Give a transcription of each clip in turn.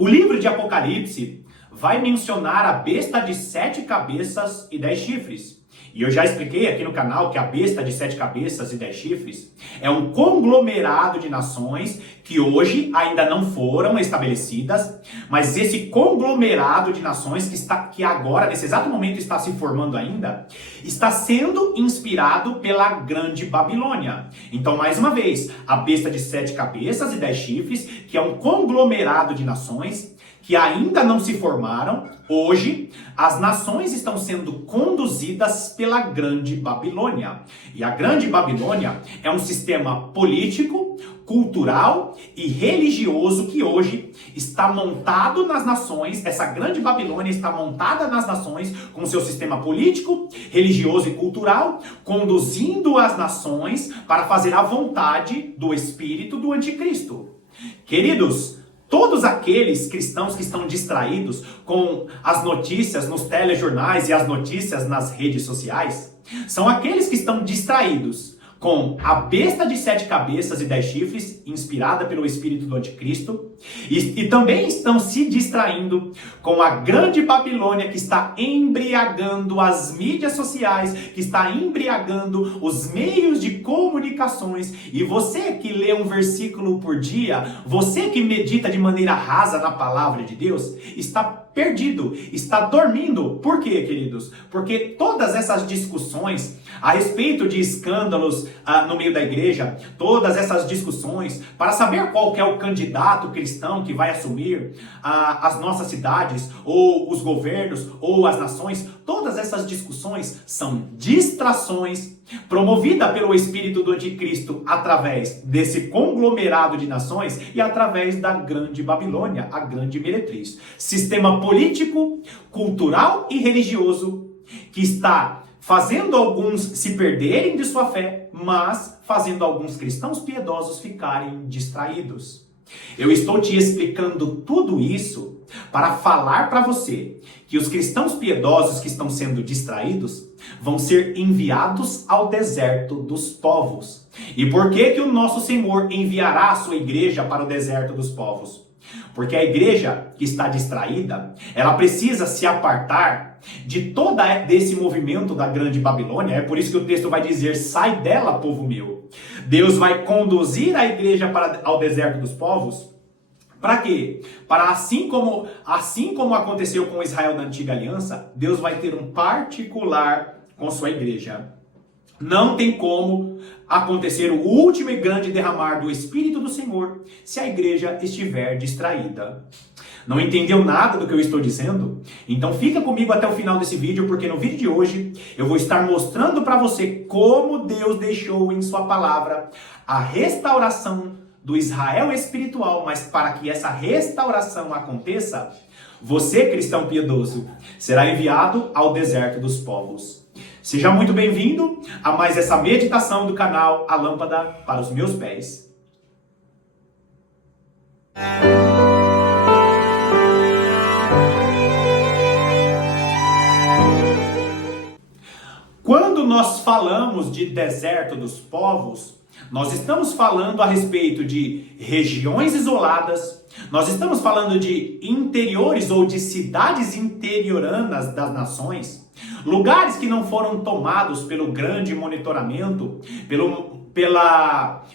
O livro de Apocalipse vai mencionar a besta de 7 cabeças e 10 chifres. E eu já expliquei aqui no canal que a besta de 7 cabeças e 10 chifres é um conglomerado de nações que hoje ainda não foram estabelecidas, mas esse conglomerado de nações que agora, nesse exato momento, está se formando ainda, está sendo inspirado pela Grande Babilônia. Então, mais uma vez, a besta de 7 cabeças e 10 chifres, que é um conglomerado de nações que ainda não se formaram, hoje as nações estão sendo conduzidas pela Grande Babilônia. E a Grande Babilônia é um sistema político, cultural e religioso que hoje está montado nas nações. Essa Grande Babilônia está montada nas nações com seu sistema político, religioso e cultural, conduzindo as nações para fazer a vontade do espírito do anticristo. Queridos, todos aqueles cristãos que estão distraídos com as notícias nos telejornais e as notícias nas redes sociais, são aqueles que estão distraídos com a besta de 7 cabeças e 10 chifres, inspirada pelo espírito do anticristo, e também estão se distraindo com a Grande Babilônia que está embriagando as mídias sociais, que está embriagando os meios de comunicações. E você que lê um versículo por dia, você que medita de maneira rasa na palavra de Deus, está perdido, está dormindo. Por quê, queridos? Porque todas essas discussões a respeito de escândalos no meio da igreja, todas essas discussões para saber qual que é o candidato cristão que vai assumir as nossas cidades, ou os governos, ou as nações, todas essas discussões são distrações promovidas pelo espírito do anticristo através desse conglomerado de nações e através da Grande Babilônia, a grande meretriz. Sistema político, cultural e religioso que está fazendo alguns se perderem de sua fé, mas fazendo alguns cristãos piedosos ficarem distraídos. Eu estou te explicando tudo isso para falar para você que os cristãos piedosos que estão sendo distraídos vão ser enviados ao deserto dos povos. E por que que o nosso Senhor enviará a sua igreja para o deserto dos povos? Porque a igreja que está distraída, ela precisa se apartar de todo esse movimento da Grande Babilônia. É por isso que o texto vai dizer: sai dela, povo meu. Deus vai conduzir a igreja ao deserto dos povos. Para quê? Para assim como aconteceu com Israel da antiga aliança, Deus vai ter um particular com sua igreja. Não tem como acontecer o último e grande derramar do Espírito do Senhor se a igreja estiver distraída. Não entendeu nada do que eu estou dizendo? Então fica comigo até o final desse vídeo, porque no vídeo de hoje eu vou estar mostrando para você como Deus deixou em sua palavra a restauração do Israel espiritual, mas para que essa restauração aconteça, você, cristão piedoso, será enviado ao deserto dos povos. Seja muito bem-vindo a mais essa meditação do canal A Lâmpada para os Meus Pés. Quando nós falamos de deserto dos povos, nós estamos falando a respeito de regiões isoladas, nós estamos falando de interiores ou de cidades interioranas das nações, lugares que não foram tomados pelo grande monitoramento,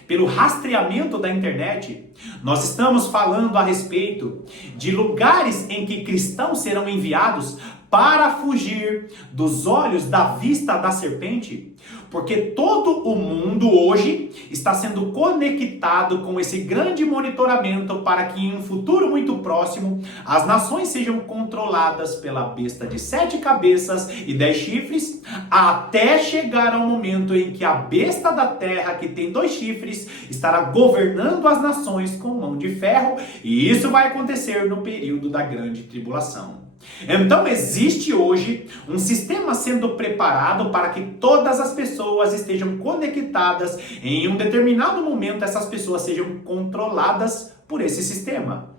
pelo rastreamento da internet. Nós estamos falando a respeito de lugares em que cristãos serão enviados para fugir dos olhos da vista da serpente, porque todo o mundo hoje está sendo conectado com esse grande monitoramento para que em um futuro muito próximo as nações sejam controladas pela besta de 7 cabeças e 10 chifres, até chegar ao momento em que a besta da terra, que tem 2 chifres, estará governando as nações com mão de ferro, e isso vai acontecer no período da grande tribulação. Então existe hoje um sistema sendo preparado para que todas as pessoas estejam conectadas. Em um determinado momento essas pessoas sejam controladas por esse sistema.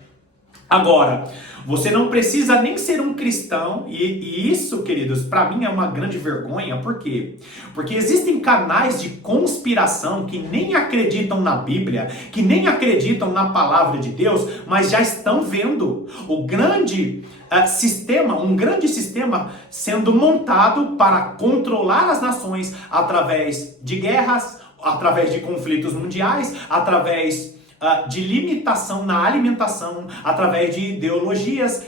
Agora, Você não precisa nem ser um cristão, e isso, queridos, para mim é uma grande vergonha. Por quê? Porque existem canais de conspiração que nem acreditam na Bíblia, que nem acreditam na palavra de Deus, mas já estão vendo o grande um grande sistema sendo montado para controlar as nações através de guerras, através de conflitos mundiais, através de limitação na alimentação, através de ideologias.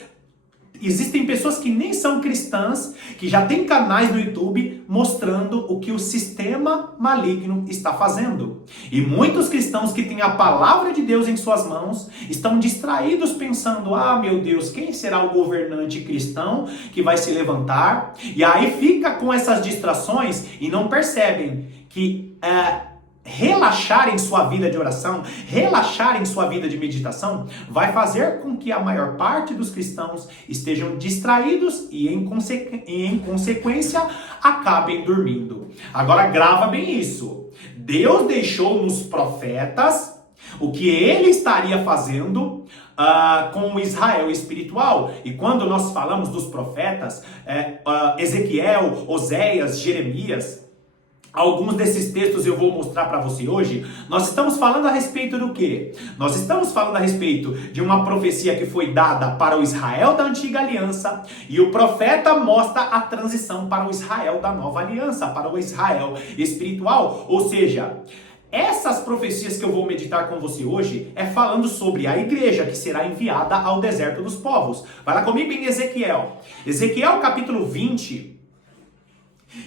Existem pessoas que nem são cristãs, que já têm canais no YouTube mostrando o que o sistema maligno está fazendo. E muitos cristãos que têm a palavra de Deus em suas mãos estão distraídos pensando: ah, meu Deus, quem será o governante cristão que vai se levantar? E aí fica com essas distrações e não percebem que relaxar em sua vida de oração, relaxar em sua vida de meditação, vai fazer com que a maior parte dos cristãos estejam distraídos e, em consequência, acabem dormindo. Agora, grava bem isso. Deus deixou nos profetas o que ele estaria fazendo com o Israel espiritual. E quando nós falamos dos profetas, Ezequiel, Oséias, Jeremias, alguns desses textos eu vou mostrar para você hoje. Nós estamos falando a respeito do quê? Nós estamos falando a respeito de uma profecia que foi dada para o Israel da antiga aliança, e o profeta mostra a transição para o Israel da nova aliança, para o Israel espiritual. Ou seja, essas profecias que eu vou meditar com você hoje é falando sobre a igreja que será enviada ao deserto dos povos. Vai lá comigo em Ezequiel. Ezequiel capítulo 20.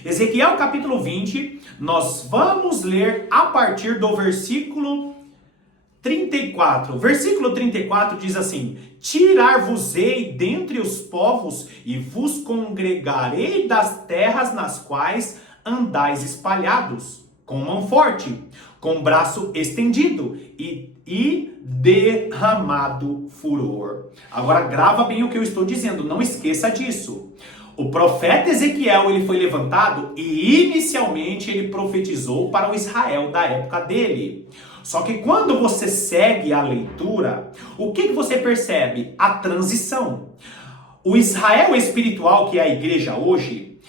Ezequiel capítulo 20, nós vamos ler a partir do versículo 34. Versículo 34 diz assim: tirar-vos-ei dentre os povos e vos congregarei das terras nas quais andais espalhados, com mão forte, com braço estendido e derramado furor. Agora grava bem o que eu estou dizendo, não esqueça disso. O profeta Ezequiel, ele foi levantado e inicialmente ele profetizou para o Israel da época dele. Só que quando você segue a leitura, o que você percebe? A transição. O Israel espiritual, que é a igreja hoje,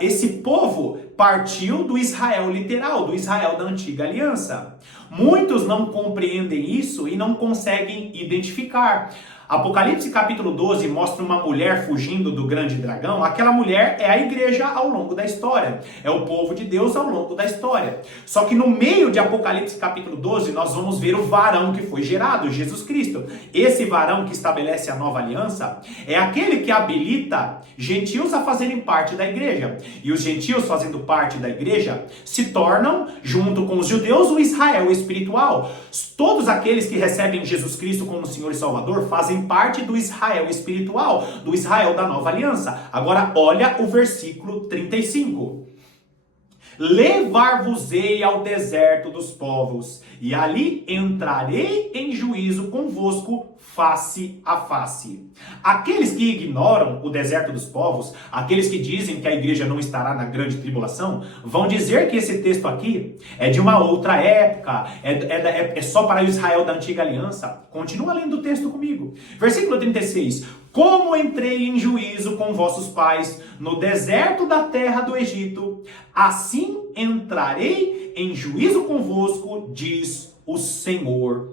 esse povo partiu do Israel literal, do Israel da antiga aliança. Muitos não compreendem isso e não conseguem identificar. Apocalipse capítulo 12 mostra uma mulher fugindo do grande dragão. Aquela mulher é a igreja ao longo da história. É o povo de Deus ao longo da história. Só que no meio de Apocalipse capítulo 12, nós vamos ver o varão que foi gerado, Jesus Cristo. Esse varão que estabelece a nova aliança é aquele que habilita gentios a fazerem parte da igreja. E os gentios fazendo parte da igreja se tornam, junto com os judeus, o Israel espiritual. Todos aqueles que recebem Jesus Cristo como Senhor e Salvador fazem parte do Israel espiritual, do Israel da nova aliança. Agora olha o versículo 35. Levar-vos-ei ao deserto dos povos, e ali entrarei em juízo convosco face a face. Aqueles que ignoram o deserto dos povos, aqueles que dizem que a igreja não estará na grande tribulação, vão dizer que esse texto aqui é de uma outra época, é só para o Israel da antiga aliança. Continua lendo o texto comigo. Versículo 36. Como entrei em juízo com vossos pais no deserto da terra do Egito, assim entrarei em juízo convosco, diz o Senhor.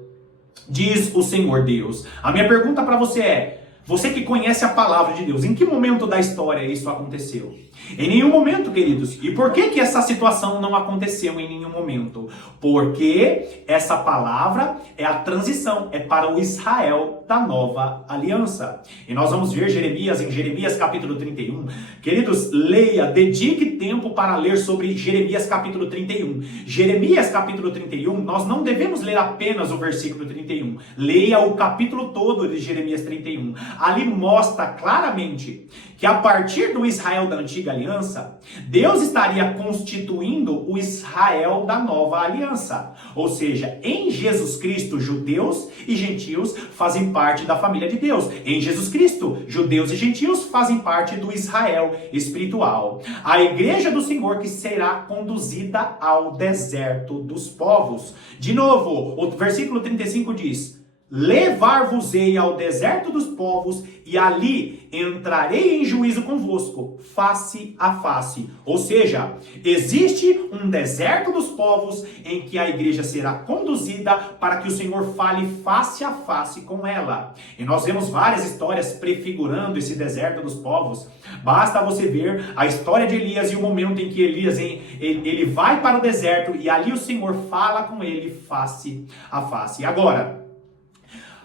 Diz o Senhor Deus. A minha pergunta para você é: você que conhece a palavra de Deus, em que momento da história isso aconteceu? Em nenhum momento, queridos. E por que essa situação não aconteceu em nenhum momento? Porque essa palavra é a transição, é para o Israel da nova aliança. E nós vamos ver Jeremias, em Jeremias capítulo 31. Queridos, leia, dedique tempo para ler sobre Jeremias capítulo 31. Jeremias capítulo 31, nós não devemos ler apenas o versículo 31. Leia o capítulo todo de Jeremias 31. Ali mostra claramente que a partir do Israel da antiga aliança, Deus estaria constituindo o Israel da nova aliança. Ou seja, em Jesus Cristo, judeus e gentios fazem parte da família de Deus. Em Jesus Cristo, judeus e gentios fazem parte do Israel espiritual. A igreja do Senhor que será conduzida ao deserto dos povos. De novo, o versículo 35 diz: levar-vos-ei ao deserto dos povos, e ali entrarei em juízo convosco, face a face. Ou seja, existe um deserto dos povos em que a igreja será conduzida para que o Senhor fale face a face com ela. E nós vemos várias histórias prefigurando esse deserto dos povos. Basta você ver a história de Elias e o momento em que Elias ele vai para o deserto e ali o Senhor fala com ele face a face. Agora,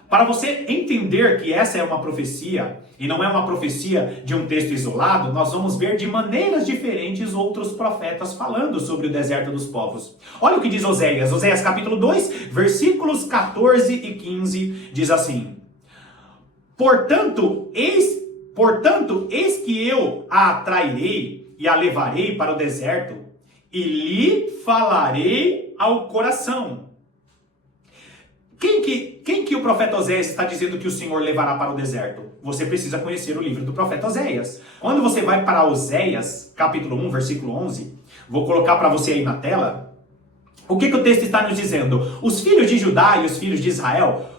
para você entender que essa é uma profecia, e não é uma profecia de um texto isolado, nós vamos ver de maneiras diferentes outros profetas falando sobre o deserto dos povos. Olha o que diz Oséias. Oséias capítulo 2, versículos 14 e 15, diz assim: Portanto, eis que eu a atrairei e a levarei para o deserto, e lhe falarei ao coração. Quem que o profeta Oséias está dizendo que o Senhor levará para o deserto? Você precisa conhecer o livro do profeta Oséias. Quando você vai para Oséias, capítulo 1, versículo 11, vou colocar para você aí na tela, o que o texto está nos dizendo? Os filhos de Judá e os filhos de Israel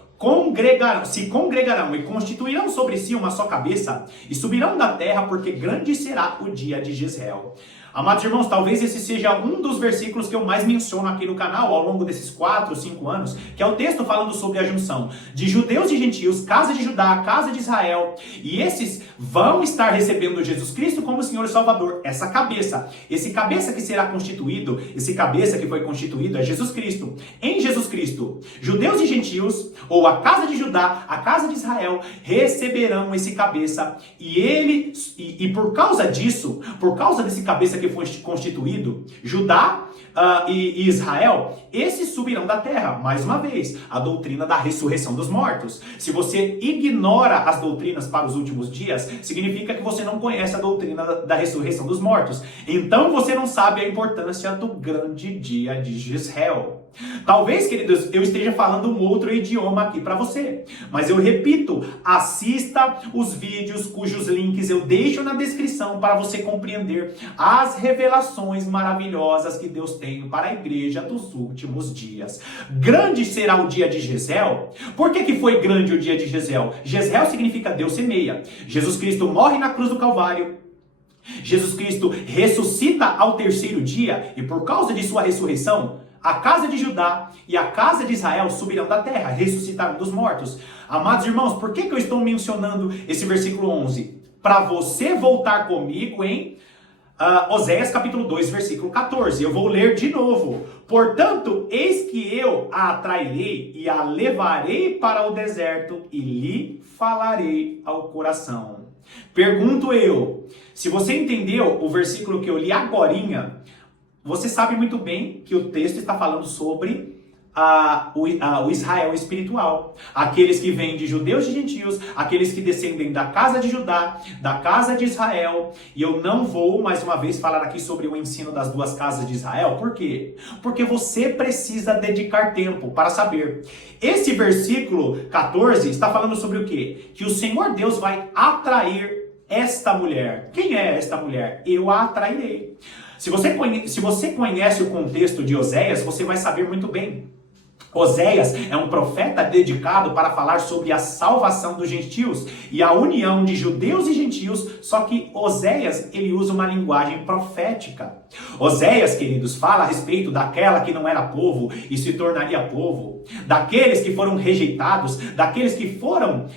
se congregarão e constituirão sobre si uma só cabeça e subirão da terra, porque grande será o dia de Jezreel. Amados irmãos, talvez esse seja um dos versículos que eu mais menciono aqui no canal ao longo desses 4, 5 anos, que é o texto falando sobre a junção de judeus e gentios, casa de Judá, casa de Israel, e esses vão estar recebendo Jesus Cristo como Senhor e Salvador. Essa cabeça, esse cabeça que será constituído, esse cabeça que foi constituído é Jesus Cristo. Em Jesus Cristo, judeus e gentios, ou a casa de Judá, a casa de Israel, receberão esse cabeça, e por causa disso, por causa desse cabeça que foi constituído, Judá e Israel, esses subirão da terra. Mais uma vez, a doutrina da ressurreição dos mortos. Se você ignora as doutrinas para os últimos dias, significa que você não conhece a doutrina da ressurreição dos mortos. Então você não sabe a importância do grande dia de Jezreel. Talvez, queridos, eu esteja falando um outro idioma aqui para você, mas eu repito, assista os vídeos cujos links eu deixo na descrição para você compreender as revelações maravilhosas que Deus tem para a igreja dos últimos dias. Grande será o dia de Jezreel. Por que foi grande o dia de Jezreel? Jezreel significa Deus semeia. Jesus Cristo morre na cruz do Calvário. Jesus Cristo ressuscita ao 3º dia e por causa de sua ressurreição, a casa de Judá e a casa de Israel subirão da terra, ressuscitaram dos mortos. Amados irmãos, por que eu estou mencionando esse versículo 11? Para você voltar comigo em Oséias capítulo 2, versículo 14. Eu vou ler de novo. Portanto, eis que eu a atrairei e a levarei para o deserto e lhe falarei ao coração. Pergunto eu, se você entendeu o versículo que eu li agorinha, você sabe muito bem que o texto está falando sobre o Israel espiritual. Aqueles que vêm de judeus e gentios, aqueles que descendem da casa de Judá, da casa de Israel. E eu não vou, mais uma vez, falar aqui sobre o ensino das duas casas de Israel. Por quê? Porque você precisa dedicar tempo para saber. Esse versículo 14 está falando sobre o quê? Que o Senhor Deus vai atrair esta mulher. Quem é esta mulher? Eu a atrairei. Se você conhece o contexto de Oséias, você vai saber muito bem. Oséias é um profeta dedicado para falar sobre a salvação dos gentios e a união de judeus e gentios, só que Oséias, ele usa uma linguagem profética. Oséias, queridos, fala a respeito daquela que não era povo e se tornaria povo, daqueles que foram rejeitados, daqueles que foram,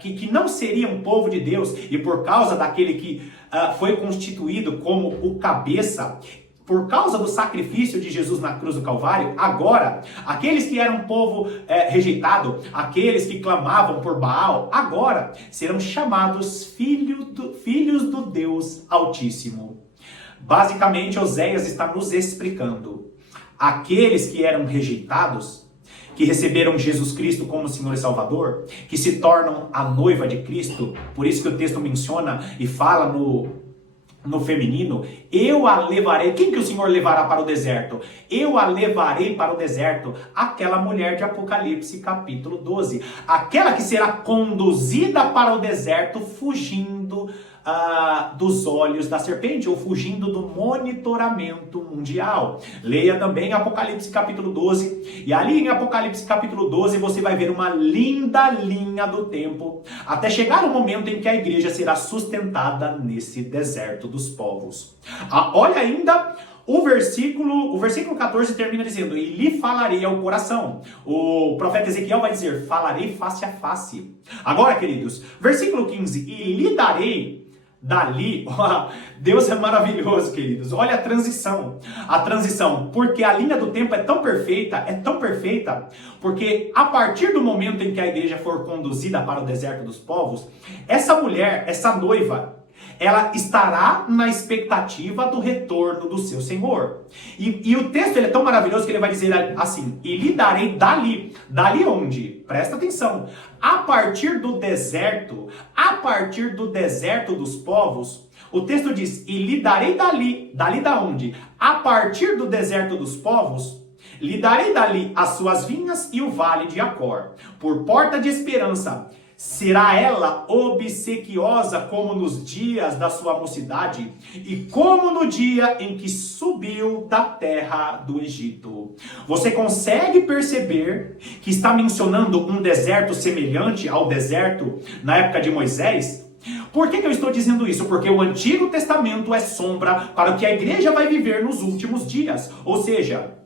que não seriam povo de Deus, e por causa daquele que foi constituído como o cabeça, por causa do sacrifício de Jesus na cruz do Calvário, agora, aqueles que eram povo rejeitado, aqueles que clamavam por Baal, agora serão chamados filhos do Deus Altíssimo. Basicamente, Oséias está nos explicando. Aqueles que eram rejeitados, que receberam Jesus Cristo como Senhor e Salvador, que se tornam a noiva de Cristo, por isso que o texto menciona e fala no feminino, eu a levarei. Quem que o Senhor levará para o deserto? Eu a levarei para o deserto, aquela mulher de Apocalipse capítulo 12. Aquela que será conduzida para o deserto fugindo dos olhos da serpente, ou fugindo do monitoramento mundial. Leia também Apocalipse capítulo 12, e ali em Apocalipse capítulo 12 você vai ver uma linda linha do tempo, até chegar o momento em que a igreja será sustentada nesse deserto dos povos. Olha ainda o versículo 14 termina dizendo: e lhe falarei ao coração. O profeta Ezequiel vai dizer: falarei face a face. Agora, queridos, versículo 15: e lhe darei dali. Deus é maravilhoso, queridos. Olha a transição, porque a linha do tempo é tão perfeita, porque a partir do momento em que a igreja for conduzida para o deserto dos povos, essa mulher, essa noiva, ela estará na expectativa do retorno do seu Senhor. E o texto ele é tão maravilhoso que ele vai dizer assim: e lhe darei dali. Dali onde? Presta atenção. A partir do deserto dos povos, o texto diz: e lhe darei dali. Dali da onde? A partir do deserto dos povos, lhe darei dali as suas vinhas e o vale de Acor, por porta de esperança. Será ela obsequiosa como nos dias da sua mocidade e como no dia em que subiu da terra do Egito. Você consegue perceber que está mencionando um deserto semelhante ao deserto na época de Moisés? Por que eu estou dizendo isso? Porque o Antigo Testamento é sombra para o que a igreja vai viver nos últimos dias. Ou seja,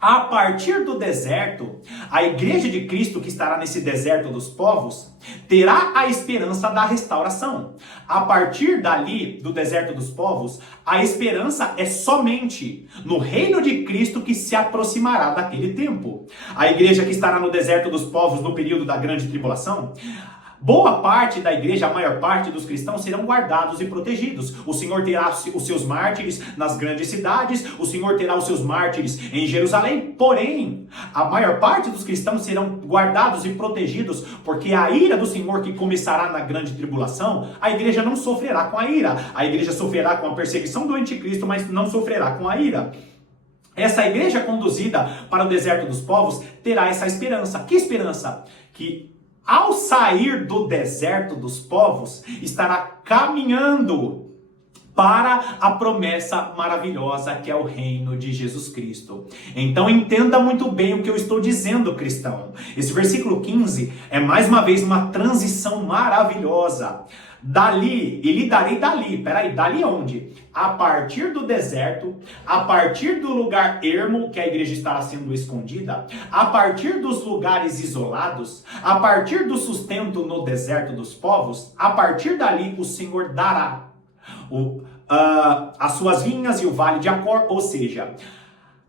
a partir do deserto, a igreja de Cristo que estará nesse deserto dos povos terá a esperança da restauração. A partir dali, do deserto dos povos, a esperança é somente no reino de Cristo que se aproximará daquele tempo. A igreja que estará no deserto dos povos no período da grande tribulação, boa parte da igreja, a maior parte dos cristãos serão guardados e protegidos. O Senhor terá os seus mártires nas grandes cidades, o Senhor terá os seus mártires em Jerusalém, porém, a maior parte dos cristãos serão guardados e protegidos, porque a ira do Senhor que começará na grande tribulação, a igreja não sofrerá com a ira. A igreja sofrerá com a perseguição do anticristo, mas não sofrerá com a ira. Essa igreja conduzida para o deserto dos povos terá essa esperança. Que esperança? Que ao sair do deserto dos povos, estará caminhando para a promessa maravilhosa que é o reino de Jesus Cristo. Então entenda muito bem o que eu estou dizendo, cristão. Esse versículo 15 é mais uma vez uma transição maravilhosa. Dali, e lhe darei dali. Peraí, dali onde? A partir do deserto, a partir do lugar ermo, que a igreja estará sendo escondida, a partir dos lugares isolados, a partir do sustento no deserto dos povos, a partir dali o Senhor dará as suas vinhas e o vale de Acor, ou seja,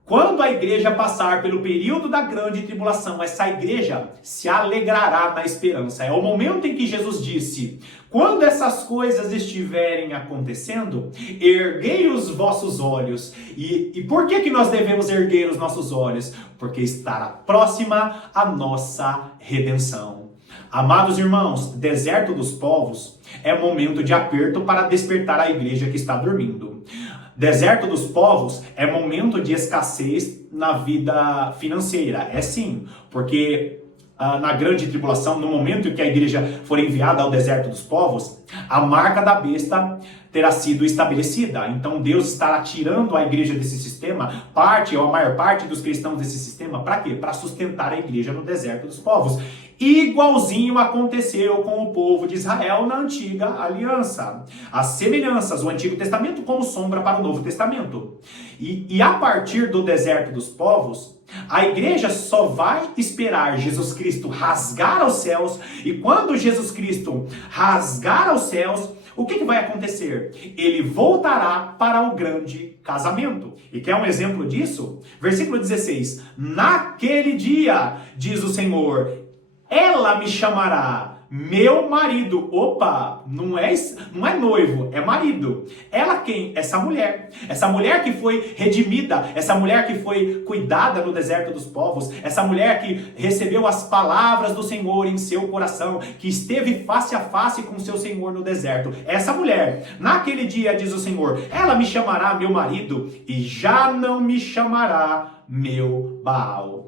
quando a igreja passar pelo período da grande tribulação, essa igreja se alegrará na esperança. É o momento em que Jesus disse: quando essas coisas estiverem acontecendo, erguei os vossos olhos. E por que nós devemos erguer os nossos olhos? Porque estará próxima a nossa redenção. Amados irmãos, deserto dos povos é momento de aperto para despertar a igreja que está dormindo. Deserto dos povos é momento de escassez na vida financeira. É sim, porque na grande tribulação, no momento em que a igreja for enviada ao deserto dos povos, a marca da besta terá sido estabelecida. Então Deus estará tirando a igreja desse sistema, parte ou a maior parte dos cristãos desse sistema, para quê? Para sustentar a igreja no deserto dos povos. Igualzinho aconteceu com o povo de Israel na antiga aliança. As semelhanças, o Antigo Testamento como sombra para o Novo Testamento. E a partir do deserto dos povos, a igreja só vai esperar Jesus Cristo rasgar aos céus, e quando Jesus Cristo rasgar aos céus, o que vai acontecer? Ele voltará para o grande casamento. E quer um exemplo disso? Versículo 16. Naquele dia, diz o Senhor, ela me chamará meu marido. Opa, não é noivo, é marido. Ela quem? Essa mulher. Essa mulher que foi redimida, essa mulher que foi cuidada no deserto dos povos, essa mulher que recebeu as palavras do Senhor em seu coração, que esteve face a face com seu Senhor no deserto. Essa mulher, naquele dia, diz o Senhor, ela me chamará meu marido e já não me chamará meu Baal.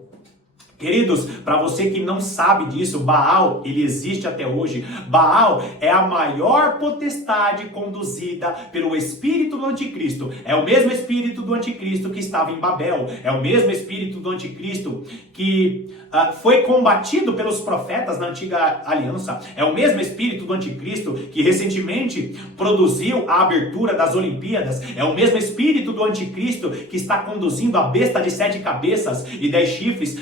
Queridos, para você que não sabe disso, Baal, ele existe até hoje. Baal é a maior potestade conduzida pelo espírito do anticristo. É o mesmo espírito do anticristo que estava em Babel. É o mesmo espírito do anticristo que foi combatido pelos profetas na antiga aliança. É o mesmo espírito do anticristo que recentemente produziu a abertura das Olimpíadas. É o mesmo espírito do anticristo que está conduzindo a besta de 7 cabeças e 10 chifres,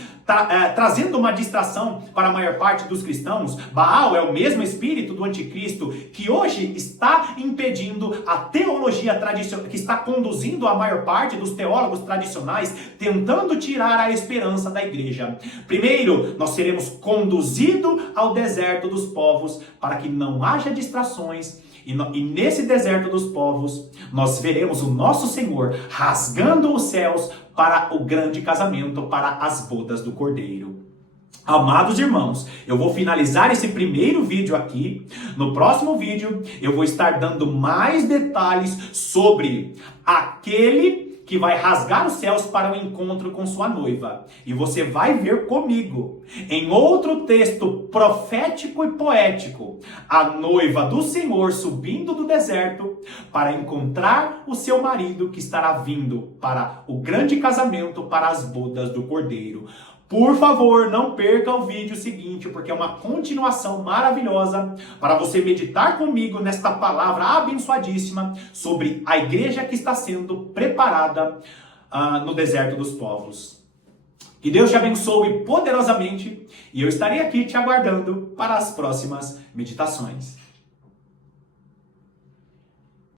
trazendo uma distração para a maior parte dos cristãos. Baal é o mesmo espírito do anticristo que hoje está impedindo a teologia tradicional, que está conduzindo a maior parte dos teólogos tradicionais, tentando tirar a esperança da igreja. Primeiro, nós seremos conduzidos ao deserto dos povos para que não haja distrações. E nesse deserto dos povos, nós veremos o nosso Senhor rasgando os céus para o grande casamento, para as bodas do Cordeiro. Amados irmãos, eu vou finalizar esse primeiro vídeo aqui. No próximo vídeo, eu vou estar dando mais detalhes sobre aquele que vai rasgar os céus para o encontro com sua noiva. E você vai ver comigo, em outro texto profético e poético, a noiva do Senhor subindo do deserto para encontrar o seu marido que estará vindo para o grande casamento, para as bodas do Cordeiro. Por favor, não perca o vídeo seguinte, porque é uma continuação maravilhosa para você meditar comigo nesta palavra abençoadíssima sobre a igreja que está sendo preparada no deserto dos povos. Que Deus te abençoe poderosamente e eu estarei aqui te aguardando para as próximas meditações.